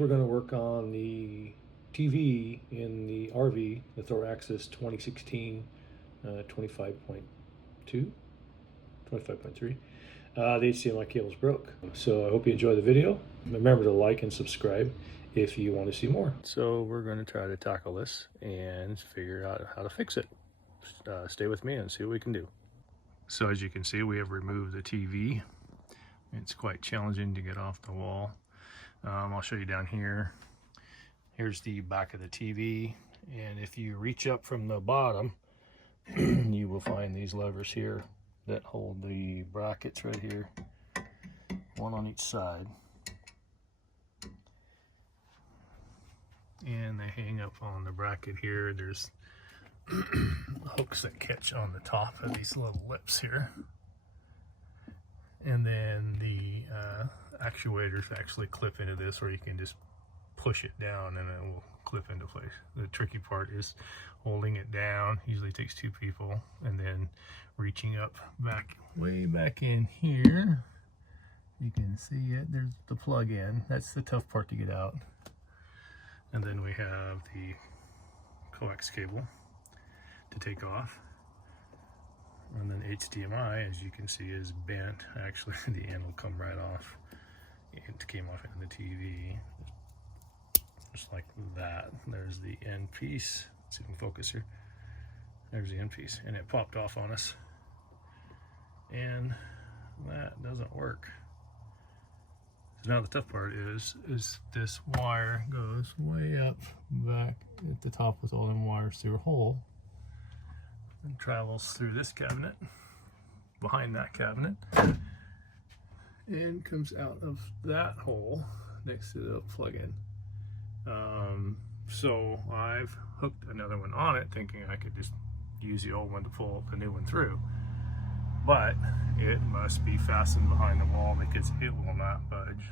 we're going to work on the TV in the RV, the Thor Axis 2016 25.2, 25.3. The HDMI cable's broke. So I hope you enjoy the video. Remember to like and subscribe if you want to see more. So we're going to try to tackle this and figure out how to fix it. Stay with me and see what we can do. So as you can see, we have removed the TV. It's quite challenging to get off the wall. I'll show you down here. Here's the back of the TV, and if you reach up from the bottom, you will find these levers here that hold the brackets right here, one on each side, and they hang up on the bracket here. There's hooks that catch on the top of these little lips here, and then the actuators actually clip into this, or you can just push it down and it will clip into place. The tricky part is holding it down. Usually takes two people, and then reaching up way back in here. You can see it, there's the plug in. That's the tough part to get out. And then we have the coax cable to take off. And then HDMI, as you can see, is bent. Actually, the end will come right off. It came off into the TV, just like that. There's the end piece. Let's see if we can focus here. There's the end piece, and it popped off on us. And that doesn't work. So now the tough part is this wire goes way up back at the top with all them wires through a hole, and travels through this cabinet, behind that cabinet, and comes out of that hole next to the plug-in. So I've hooked another one on it, thinking I could just use the old one to pull the new one through, but it must be fastened behind the wall because it will not budge.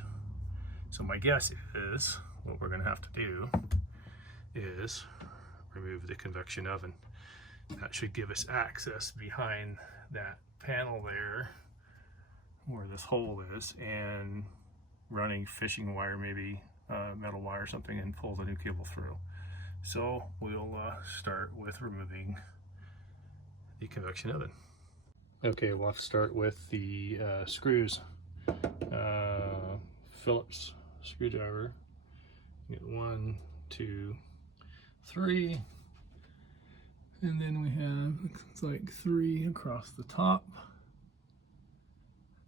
So my guess is what we're going to have to do is remove the convection oven. That should give us access behind that panel there where this hole is, and running fishing wire, maybe metal wire or something, and pull the new cable through. So we'll start with removing the convection oven. Okay, we'll have to start with the screws. Phillips screwdriver. Get 1, 2, 3. And then we have, it's like 3 across the top,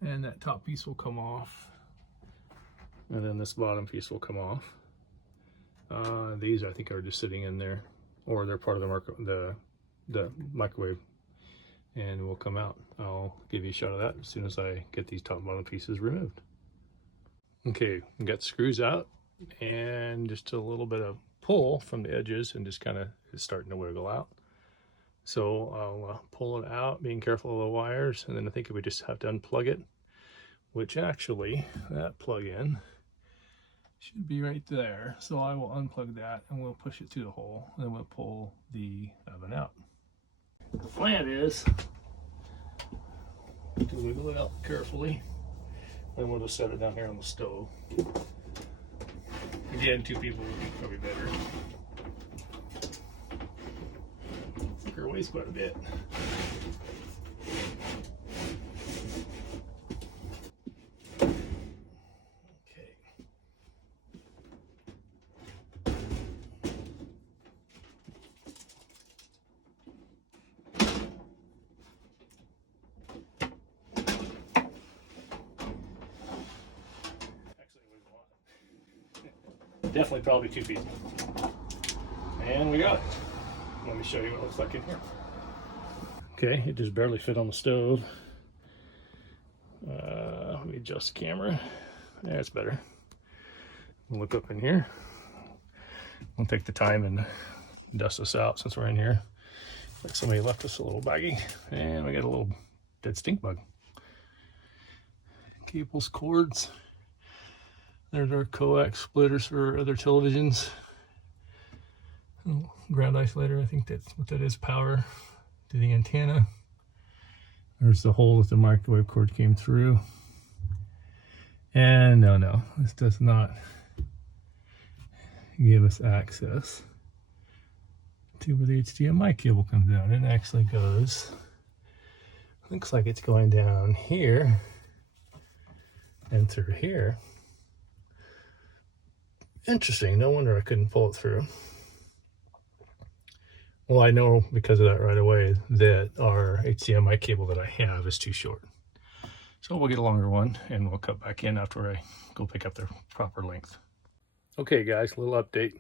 and that top piece will come off, and then this bottom piece will come off. These I think are just sitting in there, or they're part of the microwave, and will come out. I'll give you a shot of that as soon as I get these top and bottom pieces removed. Okay, we got the screws out, and just a little bit of pull from the edges, and just kind of is starting to wiggle out. So I'll pull it out, being careful of the wires, and then I think we just have to unplug it, which actually, that plug-in should be right there. So I will unplug that, and we'll push it through the hole, and then we'll pull the oven out. The plan is to wiggle it out carefully, and we'll just set it down here on the stove. Again, 2 people would be probably better. Her weighs quite a bit. Okay. Definitely probably 2 people. And we got it. Let me show you what it looks like in here. Okay, it just barely fit on the stove. Let me adjust the camera. That's better. We'll look up in here. We'll take the time and dust this out since we're in here. Like somebody left us a little baggie, and we got a little dead stink bug. Cables, cords. There's our coax splitters for other televisions. Ground isolator, I think that's what that is, power to the antenna. There's the hole that the microwave cord came through. And no, this does not give us access to where the HDMI cable comes down. It actually goes, looks like it's going down here and through here. Interesting, no wonder I couldn't pull it through. Well, I know because of that right away that our HDMI cable that I have is too short. So we'll get a longer one and we'll cut back in after I go pick up the proper length. Okay guys, a little update.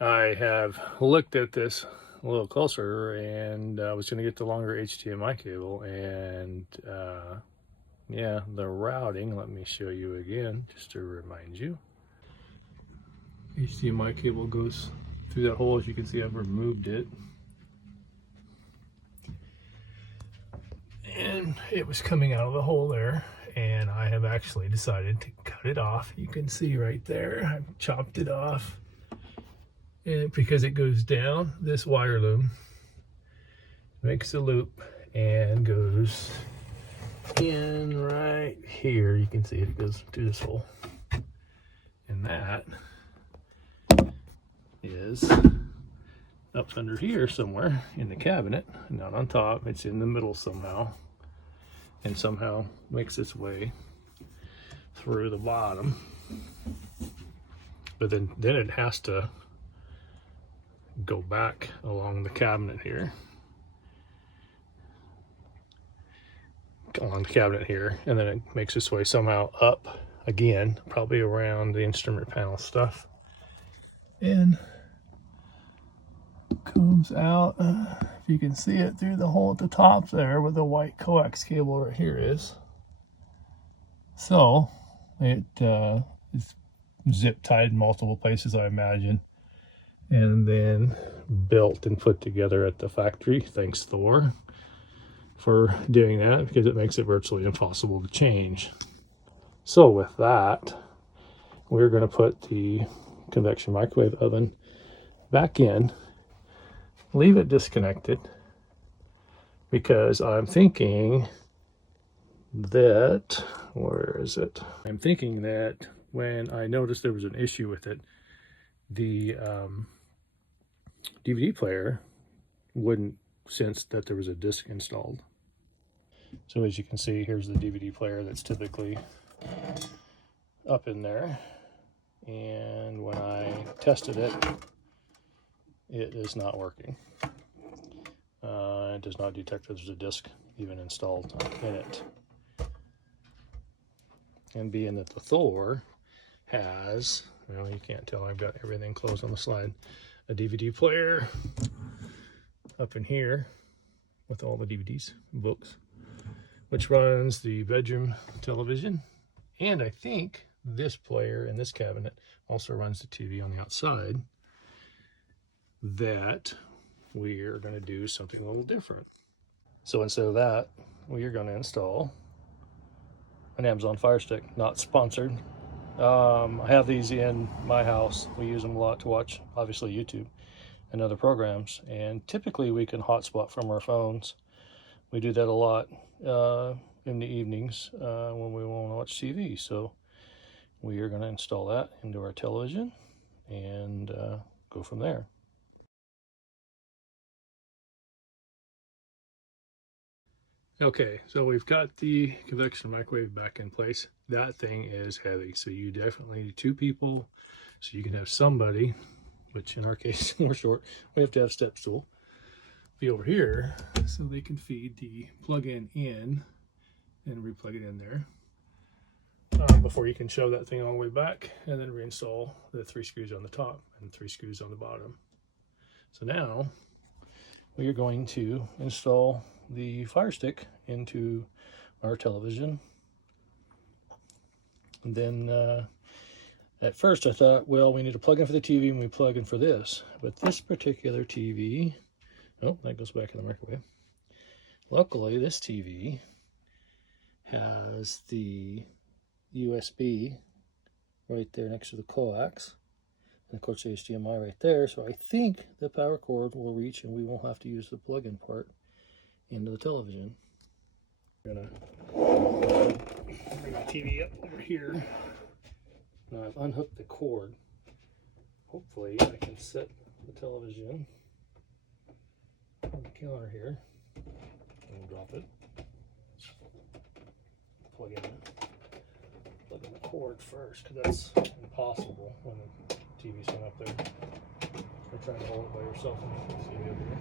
I have looked at this a little closer and I was going to get the longer HDMI cable, and yeah, the routing, let me show you again just to remind you. HDMI cable goes through that hole. As you can see, I've removed it. And it was coming out of the hole there, and I have actually decided to cut it off. You can see right there, I've chopped it off. And because it goes down this wire loom, makes a loop and goes in right here. You can see it goes through this hole. And that is up under here somewhere in the cabinet, not on top. It's in the middle somehow, and somehow makes its way through the bottom. But then it has to go back along the cabinet here, along the cabinet here, and then it makes its way somehow up again, probably around the instrument panel stuff, and comes out, if you can see it, through the hole at the top there where the white coax cable right here is. So it is zip tied in multiple places, I imagine, and then built and put together at the factory. Thanks Thor for doing that, because it makes it virtually impossible to change. So with that, we're going to put the convection microwave oven back in, leave it disconnected, because I'm thinking that, where is it? I'm thinking that when I noticed there was an issue with it, the DVD player wouldn't sense that there was a disc installed. So as you can see, here's the DVD player that's typically up in there, and when I tested it, it is not working. It does not detect that there's a disc even installed in it. And being that the Thor has, well, you can't tell, I've got everything closed on the slide, a DVD player up in here with all the DVDs and books, which runs the bedroom television, and I think this player in this cabinet also runs the TV on the outside, that we are going to do something a little different. So instead of that, we are going to install an Amazon Fire Stick. Not sponsored. I have these in my house. We use them a lot to watch, obviously, YouTube and other programs, and typically we can hotspot from our phones. We do that a lot in the evenings when we want to watch TV. So we are going to install that into our television and go from there. Okay, so we've got the convection microwave back in place. That thing is heavy, so you definitely need two people, so you can have somebody, which in our case we're short, we have to have step stool, be over here so they can feed the plug-in in and replug it in there before you can shove that thing all the way back, and then reinstall the 3 screws on the top and 3 screws on the bottom. So now we are going to install the Fire Stick into our television. And then at first I thought, well, we need to plug in for the TV and we plug in for this. But this particular TV, oh, that goes back in the microwave. Luckily, this TV has the USB right there next to the coax. And of course the HDMI right there. So I think the power cord will reach and we won't have to use the plug-in part into the television. I'm gonna bring the TV up over here. Now I've unhooked the cord hopefully I can set the television on the counter here and drop it. Plug in the cord first, because that's impossible when the TV's hung up there. You're trying to hold it by yourself and see it over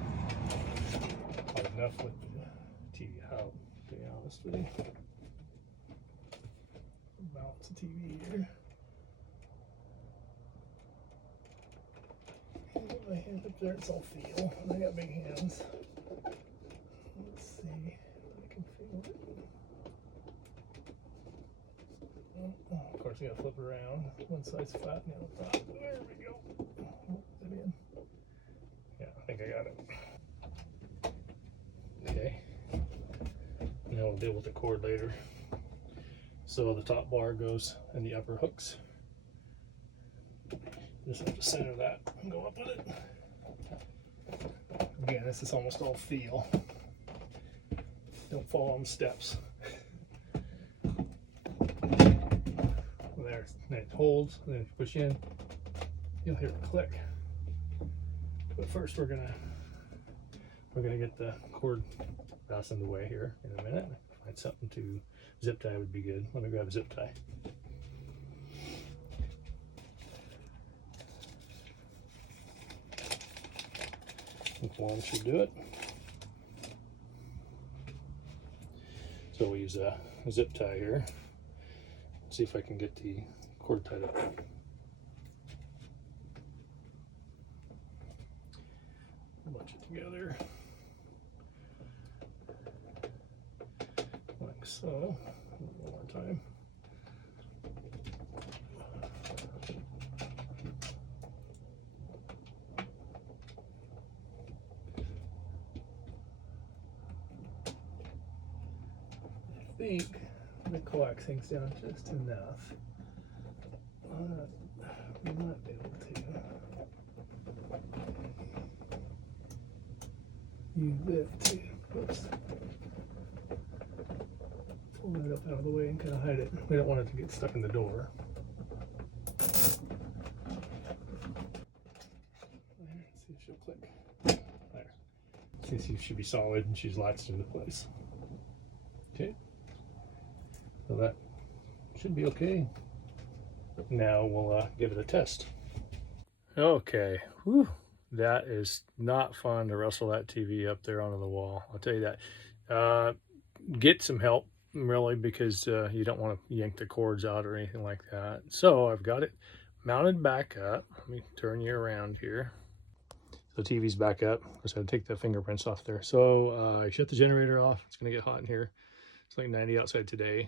hard enough with the TV out, to be honest with you. Balance the TV here. Get my hand up there, it's all feel. I got big hands. Let's see if I can feel it. Oh, of course, I gotta flip it around. One side's flat and the other top. There we go. Oh, is it in? Yeah, I think I got it. Okay. Now we'll deal with the cord later. So the top bar goes in the upper hooks. Just have to center that and go up with it. Again, this is almost all feel. Don't fall on the steps. There, it holds, and then if you push in, you'll hear it click. But first, we're gonna get the cord fastened away here in a minute. Find something to zip tie would be good. Let me grab a zip tie. One should do it. So we'll use a zip tie here. See if I can get the cord tied up. Bunch it together like so. One more time. I think the coax hangs down just enough. We might be able to use it to, oops, pull it up out of the way and kind of hide it. We don't want it to get stuck in the door. Let's see if she'll click. There. See if she should be solid and she's latched into place. Okay. So that should be okay. Now we'll give it a test. Okay, whew. That is not fun to wrestle that TV up there onto the wall. I'll tell you that. Get some help, really, because you don't want to yank the cords out or anything like that. So I've got it mounted back up. Let me turn you around here. The TV's back up. I just had to take the fingerprints off there. So I shut the generator off. It's going to get hot in here. It's like 90 outside today.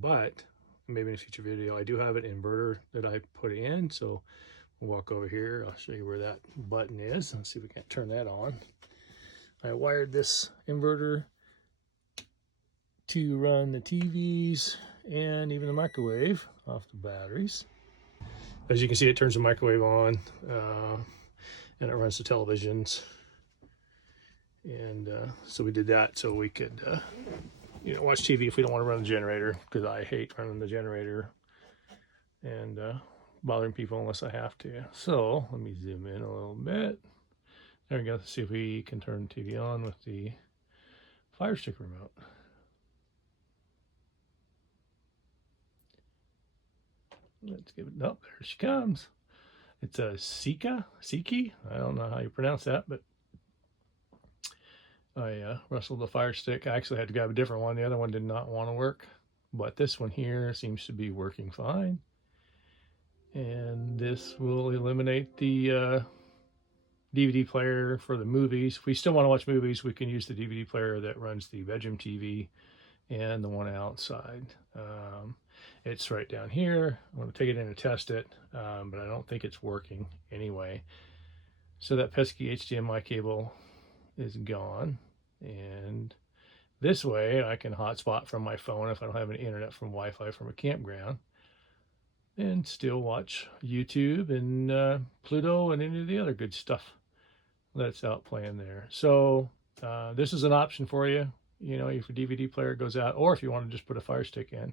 But maybe in a future video, I do have an inverter that I put in. So we'll walk over here. I'll show you where that button is. Let's see if we can't turn that on. I wired this inverter to run the TVs and even the microwave off the batteries. As you can see, it turns the microwave on and it runs the televisions. And so we did that so we could watch TV if we don't want to run the generator, because I hate running the generator and bothering people unless I have to. So let me zoom in a little bit. There we go. Let's see if we can turn the TV on with the Fire Stick remote. Let's give it, oh, there she comes. It's a Siki. I don't know how you pronounce that, but I wrestled the Fire Stick. I actually had to grab a different one. The other one did not want to work, but this one here seems to be working fine. And this will eliminate the DVD player for the movies. If we still want to watch movies, we can use the DVD player that runs the bedroom TV and the one outside. It's right down here. I'm going to take it in and test it, but I don't think it's working anyway. So that pesky HDMI cable is gone. And this way I can hotspot from my phone if I don't have any internet from Wi-Fi from a campground, and still watch YouTube and Pluto and any of the other good stuff that's out playing there. So this is an option for you. You know, if your DVD player goes out, or if you want to just put a Fire Stick in,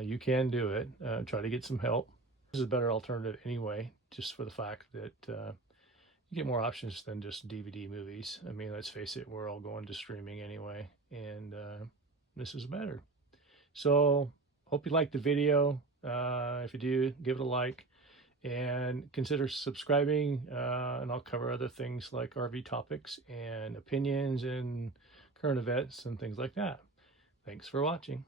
you can do it. Try to get some help. This is a better alternative anyway just for the fact that you get more options than just DVD movies. I mean, let's face it, we're all going to streaming anyway, and this is better. So hope you liked the video. If you do, give it a like and consider subscribing, and I'll cover other things like RV topics and opinions and current events and things like that. Thanks for watching.